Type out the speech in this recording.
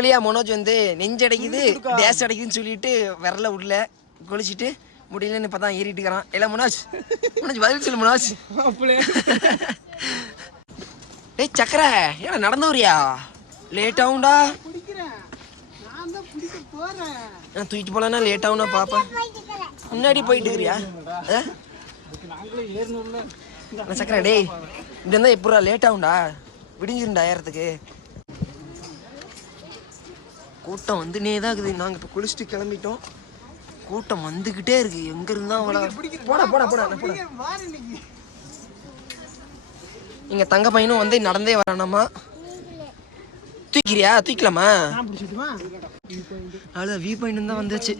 வழியா மனோஜ் வந்து நெஞ்சடைக்குது டேஸ் அடைக்குதுன்னு சொல்லிட்டு விரல உள்ள குளிச்சுட்டு முடியலன்னு இப்போ தான் ஏறிட்டு இருக்கிறான். இல்லை மனோஜ் பதில் சொல்லு மனோஜ். டேய் சக்கரை ஏன்னா நடந்து வரியா? லேட் ஆகும்டா. நான் தூக்கிட்டு போலான்னா லேட் ஆகும்னா பாப்பா. முன்னாடி போயிட்டு இருக்கிறியா? சக்கரை டேய் இப்படி இருந்தால் எப்படா லேட் ஆகும்டா, விடிஞ்சிருண்டா ஏறத்துக்கு. கூட்டம் வந்துனே தான் இருக்குது. நாங்கள் இப்போ குளிச்சுட்டு கிளம்பிட்டோம். கூட்டம் வந்துக்கிட்டே இருக்கு. எங்க இருந்தா போடா போடா போடா போடா. இங்க தங்க பையனும் வந்து நடந்தே வரானாமா. தூக்கிறியா? தூக்கலாமா? அவ்வளோ வியூ பாயிண்ட் தான் வந்துச்சு.